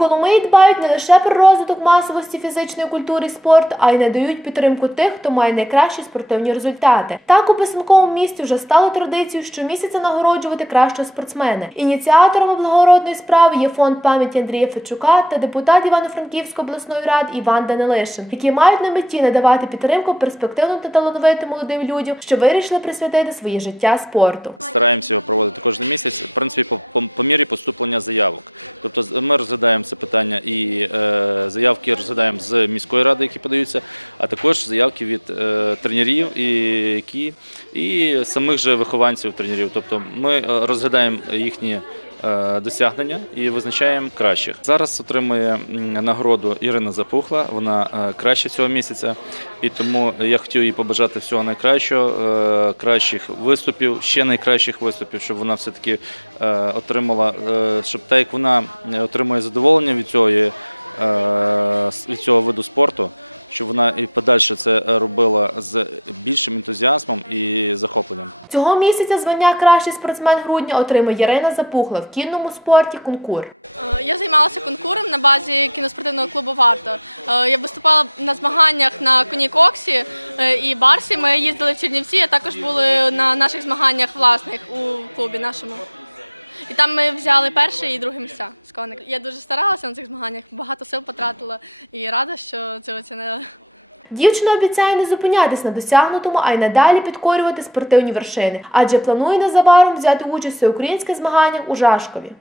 Коломиї дбають не лише про розвиток масовості фізичної культури і спорту, а й надають підтримку тих, хто має найкращі спортивні результати. Так у писанковому місті вже стало традицією щомісяця нагороджувати кращого спортсмена. Ініціаторами благородної справи є фонд пам'яті Андрія Федчука та депутат Івано-Франківської обласної ради Іван Данилишин, які мають на меті надавати підтримку перспективним та талановитим молодим людям, що вирішили присвятити своє життя спорту. Стараємося проводити кожен місяць, в принципі, по, по, по мірі поступлення заявок. Тобто ми розглядаємо це питання і е, заявки розглядаємо з міської ради, які подаються, а також заявки від е, тренерів і, які, і самих же вихованців тренерів. Тобто ми е, розглядаємо їхні. Е, Досягнення і визначаємо кращих. Зараз отримує нагороду Ірина Запухла. Вона е, краща цього місяця, і тому я хотів їй побажати всього найкращого, е, кращих виступів, ще найкращих виступів, щоб вона все-таки е, отримала, щоб так як вона отримує задоволення від цього, від цього виду спорту, щоб вона і подальше це робила з більшим ентузіазмом і захопленням. Цього місяця звання кращий спортсмен грудня отримує Ярина Запухла в кінному спорті конкур. Е, Я займалася конкуром на базі кіноспортивного клубу Варто. Е, Я виступала на змаганнях на коні Коксі е, і Барсі. Ми їздили в Чернівці, а також були на наших змаганнях власних у клубі нашому. І там ми взяли перше і друге місця з коник. Я дуже старалася на цих змаганнях, багато сил потратила і рада, що це оцінили. Дівчина обіцяє не зупинятись на досягнутому, а й надалі підкорювати спортивні вершини, адже планує незабаром взяти участь у українських змаганнях у Жашкові.